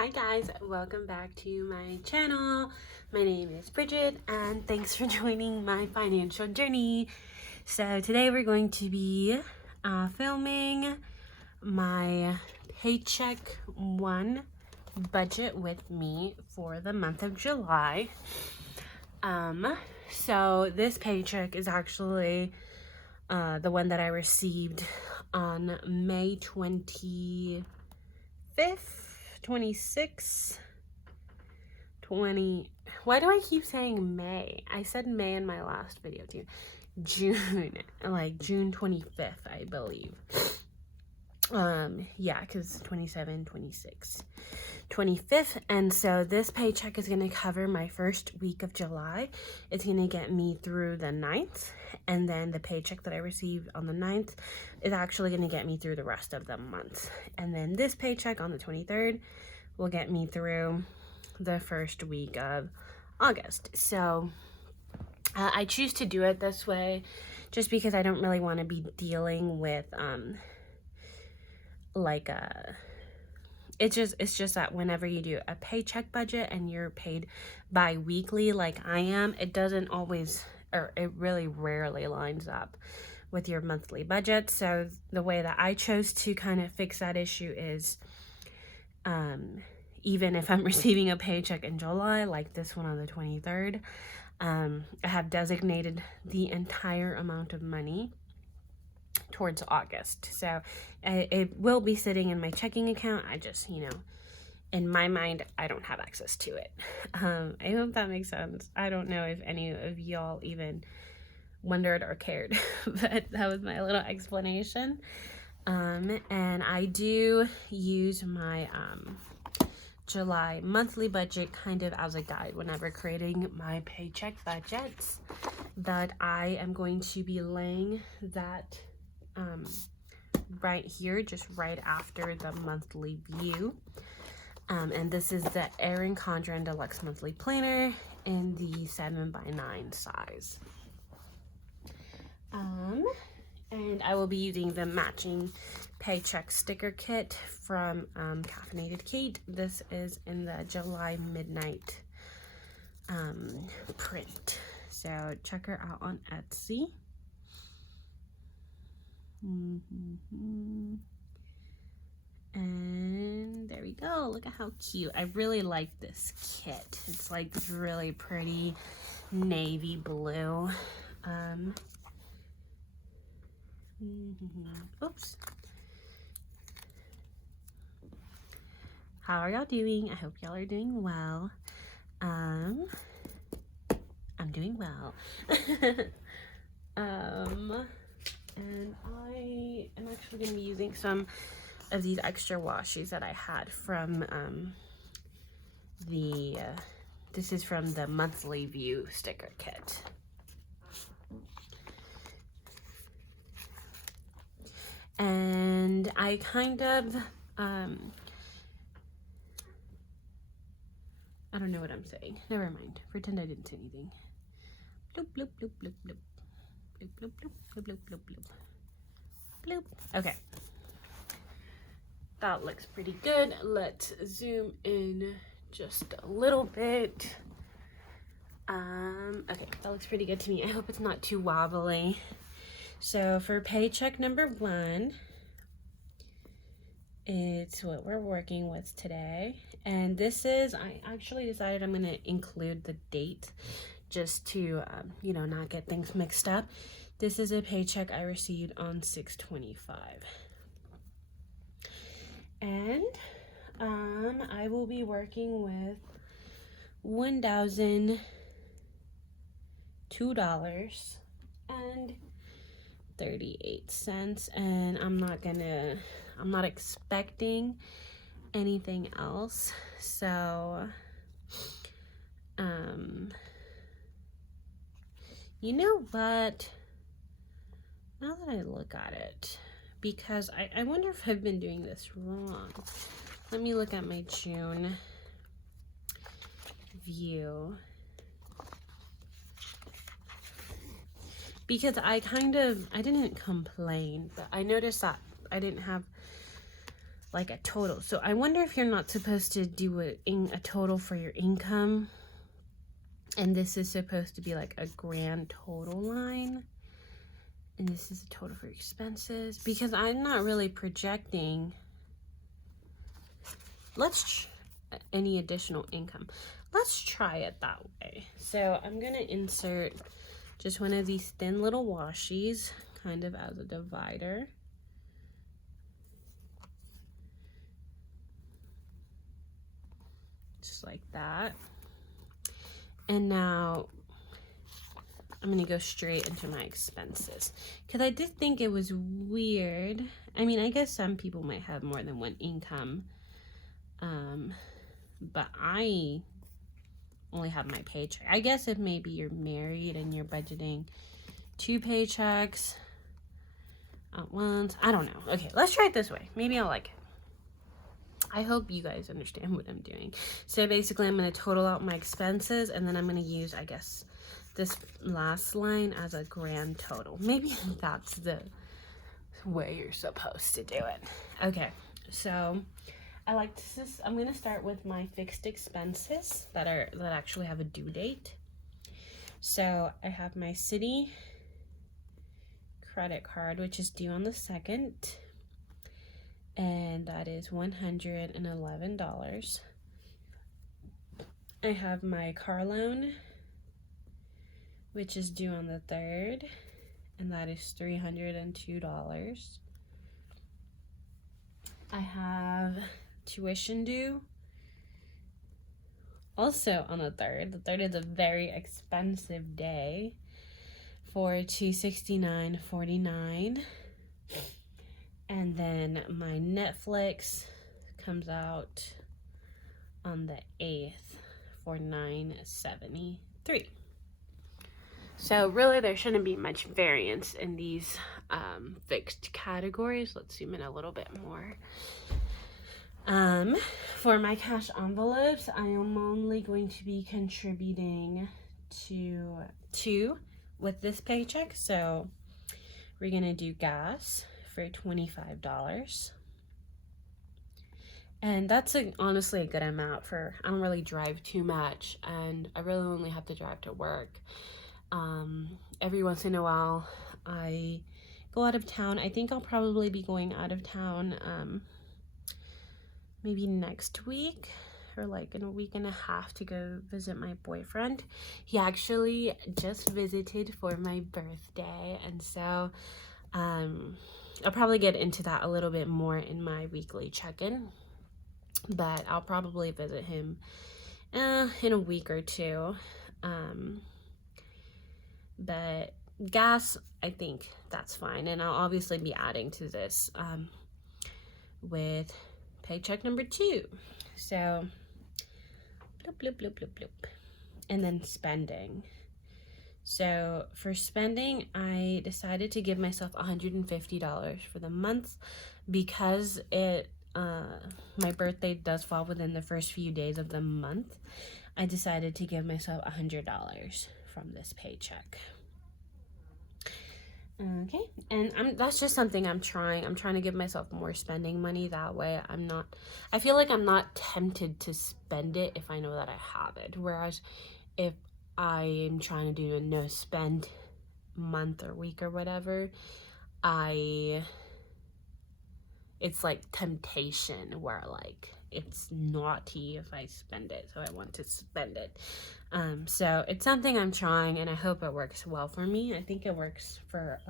Hi guys, welcome back to my channel. My name is Bridget and thanks for joining my financial journey. So today we're going to be filming my Paycheck 1 budget with me for the month of July. So this paycheck is actually the one that I received on May 25th. 26, 20, why do I keep saying May? I said May in my last video too. June, like June 25th, I believe. Yeah, because 27, 26, 25th. And so this paycheck is going to cover my first week of July. It's going to get me through the 9th. And then the paycheck that I received on the 9th is actually going to get me through the rest of the month. And then this paycheck on the 23rd will get me through the first week of August. So I choose to do it this way just because I don't really want to be dealing with it's just that whenever you do a paycheck budget and you're paid bi-weekly like I am, it doesn't always, or it really rarely lines up with your monthly budget. So the way that I chose to kind of fix that issue is even if I'm receiving a paycheck in July, like this one on the 23rd, I have designated the entire amount of money towards August. So it will be sitting in my checking account. I just, in my mind, I don't have access to it. I hope that makes sense. I don't know if any of y'all even wondered or cared, but that was my little explanation. And I do use my July monthly budget kind of as a guide whenever creating my paycheck budgets, that I am going to be laying that right here, just right after the monthly view. And this is the Erin Condren Deluxe Monthly Planner in the 7x9 size. And I will be using the matching paycheck sticker kit from Caffeinated Kate. This is in the July Midnight print. So check her out on Etsy. And there we go. Look at how cute. I really like this kit. It's like this really pretty navy blue. Oops. How are y'all doing? I hope y'all are doing well. I'm doing well. And I am actually going to be using some of these extra washes that I had from this is from the Monthly View sticker kit. And I kind of, I don't know what I'm saying. Never mind. Pretend I didn't say anything. Bloop, bloop, bloop, bloop, bloop. Bloop, bloop, bloop, bloop, bloop, bloop, bloop. Bloop. Okay. That looks pretty good. Let's zoom in just a little bit. Okay, that looks pretty good to me. I hope it's not too wobbly. So for paycheck number 1, it's what we're working with today. And this is, I actually decided I'm going to include the date just to, not get things mixed up. This is a paycheck I received on 6/25. And I will be working with $1,002.38, and I'm not expecting anything else. So you know what, now that I look at it, because I wonder if I've been doing this wrong. Let me look at my June view. Because I didn't complain, but I noticed that I didn't have like a total. So I wonder if you're not supposed to do a total for your income, and this is supposed to be like a grand total line, and this is a total for expenses, because I'm not really projecting any additional income. Let's try it that way. So I'm gonna insert just one of these thin little washies kind of as a divider. Just like that. And now I'm gonna go straight into my expenses, because I did think it was weird. I mean, I guess some people might have more than one income, but I only have my paycheck. I guess if maybe you're married and you're budgeting 2 paychecks at once, I don't know. Okay, let's try it this way. Maybe I'll like it. I hope you guys understand what I'm doing. So basically I'm going to total out my expenses, and then I'm going to use, I guess, this last line as a grand total. Maybe that's the way you're supposed to do it. Okay, so I'm going to start with my fixed expenses that actually have a due date. So I have my city credit card, which is due on the 2nd, and that is $111. I have my car loan, which is due on the 3rd, and that is $302. I have tuition due, also on the 3rd. The 3rd is a very expensive day, for $269.49. And then my Netflix comes out on the 8th for $9.73. So really there shouldn't be much variance in these fixed categories. Let's zoom in a little bit more. For my cash envelopes, I am only going to be contributing to 2 with this paycheck. So we're gonna do gas for $25, and that's honestly a good amount for, I don't really drive too much, and I really only have to drive to work. Every once in a while I go out of town. I think I'll probably be going out of town maybe next week, or like in a week and a half, to go visit my boyfriend. He actually just visited for my birthday, and so I'll probably get into that a little bit more in my weekly check-in, but I'll probably visit him in a week or two. But gas, I think that's fine, and I'll obviously be adding to this with paycheck number 2. So bloop, bloop, bloop, bloop, bloop. And then spending. So for spending, I decided to give myself $150 for the month, because my birthday does fall within the first few days of the month. I decided to give myself $100 from this paycheck. Okay, and that's just something I'm trying to give myself more spending money. That way I feel like I'm not tempted to spend it if I know that I have it. Whereas if I am trying to do a no spend month or week or whatever, it's like temptation, where like it's naughty if I spend it, so I want to spend it. So it's something I'm trying, and I hope it works well for me. I think it works for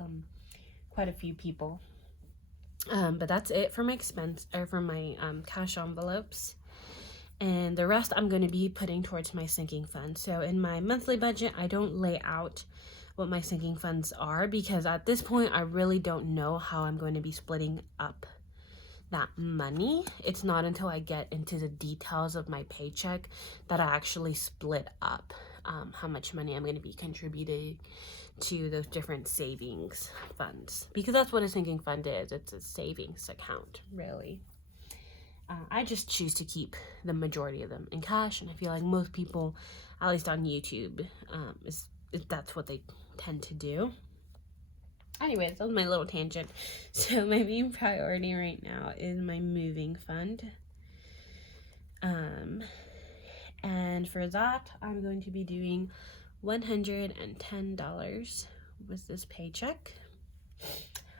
quite a few people. But that's it for my cash envelopes, and the rest I'm going to be putting towards my sinking fund. So in my monthly budget, I don't lay out what my sinking funds are, because at this point I really don't know how I'm going to be splitting up that money. It's not until I get into the details of my paycheck that I actually split up how much money I'm going to be contributing to those different savings funds, because that's what a sinking fund is. It's a savings account, really. I just choose to keep the majority of them in cash, and I feel like most people, at least on YouTube, that's what they tend to do. Anyways, that was my little tangent. So my main priority right now is my moving fund. And for that, I'm going to be doing $110 with this paycheck.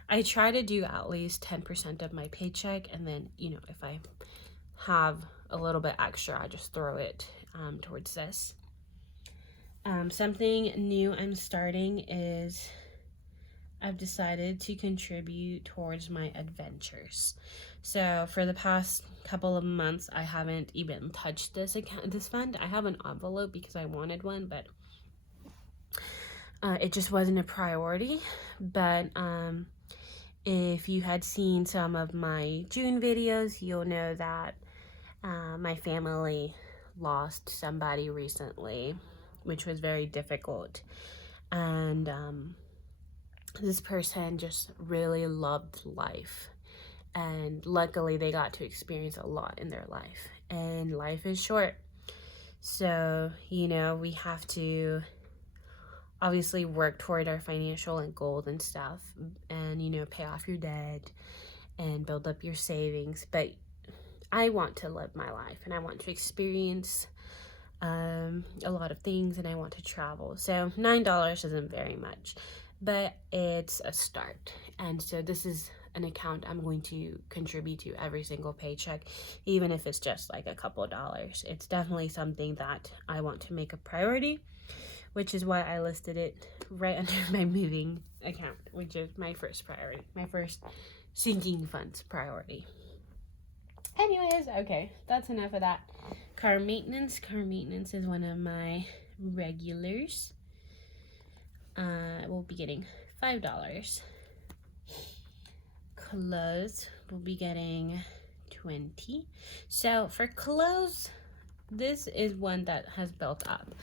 I try to do at least 10% of my paycheck, and then, you know, if I have a little bit extra, I just throw it towards this. Something new I'm starting is I've decided to contribute towards my adventures. So for the past couple of months, I haven't even touched this fund. I have an envelope because I wanted one, but it just wasn't a priority. But if you had seen some of my June videos, you'll know that my family lost somebody recently, which was very difficult. And this person just really loved life. And luckily they got to experience a lot in their life. And life is short. So, you know, we have to obviously work toward our financial and goals and stuff. And, you know, pay off your debt and build up your savings. But I want to live my life and I want to experience a lot of things, and I want to travel. So $9 isn't very much, but it's a start. And so this is an account I'm going to contribute to every single paycheck, even if it's just like a couple dollars. It's definitely something that I want to make a priority, which is why I listed it right under my moving account, which is my first priority, my first sinking funds priority. Anyways, okay, that's enough of that. Car maintenance. Car maintenance is one of my regulars. We'll be getting $5. Clothes, we'll be getting $20. So for clothes, this is one that has built up.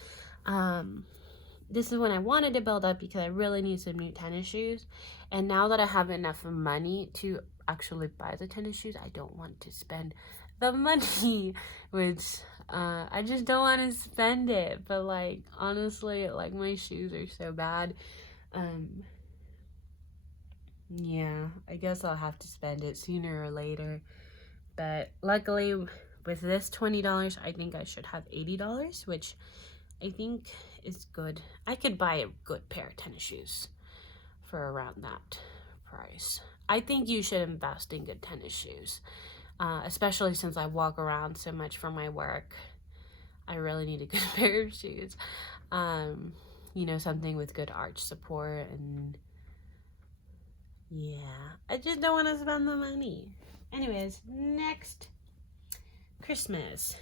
This is one I wanted to build up because I really need some new tennis shoes. And now that I have enough money to actually buy the tennis shoes, I don't want to spend the money, which I just don't want to spend it. But like, honestly, like, my shoes are so bad. Yeah, I guess I'll have to spend it sooner or later. But luckily with this $20, I think I should have $80, which I think is good. I could buy a good pair of tennis shoes for around that price. I think you should invest in good tennis shoes, especially since I walk around so much for my work. I really need a good pair of shoes. You know, something with good arch support, and yeah, I just don't want to spend the money. Anyways, next, Christmas.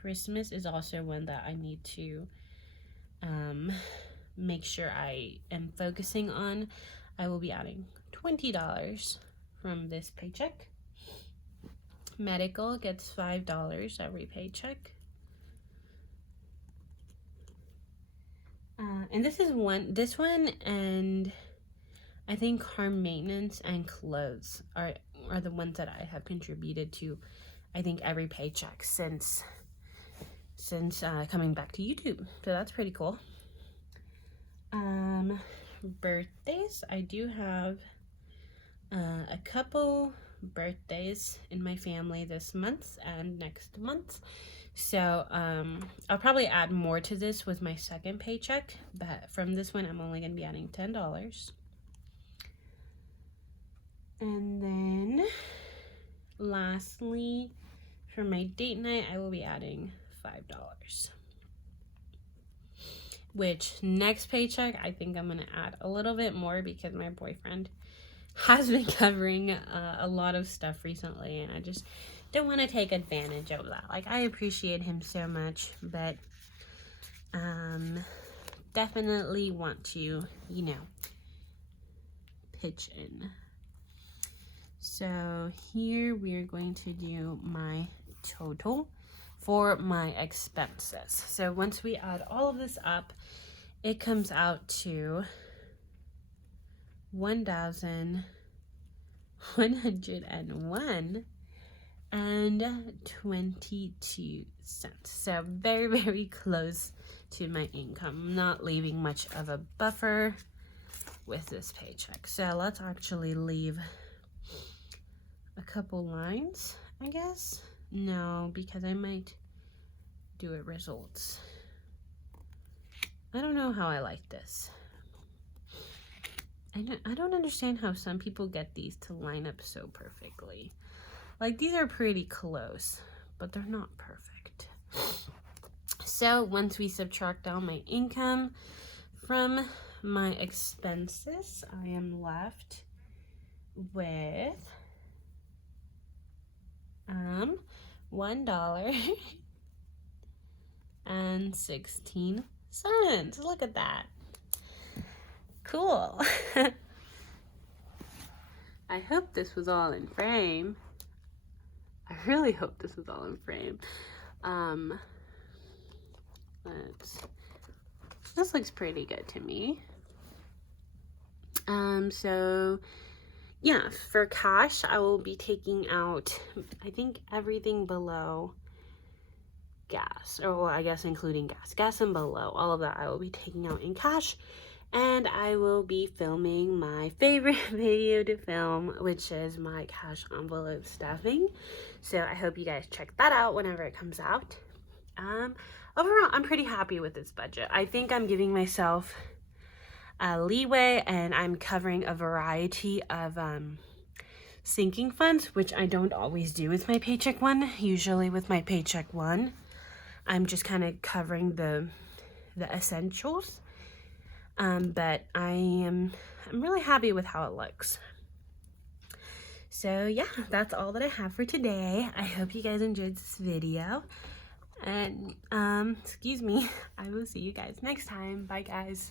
Christmas is also one that I need to make sure I am focusing on. I will be adding $20 from this paycheck. Medical gets $5 every paycheck. And this one, and I think car maintenance and clothes are the ones that I have contributed to, I think, every paycheck since coming back to YouTube. So that's pretty cool. Birthdays. I do have a couple birthdays in my family this month and next month. So I'll probably add more to this with my second paycheck, but from this one I'm only going to be adding $10. And then lastly, for my date night, I will be adding $5. Which next paycheck, I think I'm going to add a little bit more because my boyfriend has been covering a lot of stuff recently, and I just don't want to take advantage of that. Like, I appreciate him so much, but definitely want to, you know, pitch in. So here we're going to do my total for my expenses. So once we add all of this up, it comes out to $1,101.22. So very, very close to my income. I'm not leaving much of a buffer. with this paycheck. So let's actually leave a couple lines, I guess. No, because I might do it results. I don't know how I like this. I don't understand how some people get these to line up so perfectly. Like, these are pretty close, but they're not perfect. So once we subtract out my income from my expenses, I am left with $1.16. Look at that. Cool. I hope this was all in frame. I really hope this was all in frame. This looks pretty good to me. So yeah, for cash, I will be taking out, I think, everything below gas, or well, I guess including gas and below, all of that I will be taking out in cash. And I will be filming my favorite video to film, which is my cash envelope stuffing. So I hope you guys check that out whenever it comes out. Overall, I'm pretty happy with this budget. I think I'm giving myself a leeway, and I'm covering a variety of sinking funds, which I don't always do with my paycheck one. Usually with my paycheck one, I'm just kind of covering the essentials. But I'm really happy with how it looks. So yeah, that's all that I have for today. I hope you guys enjoyed this video. And excuse me, I will see you guys next time. Bye guys.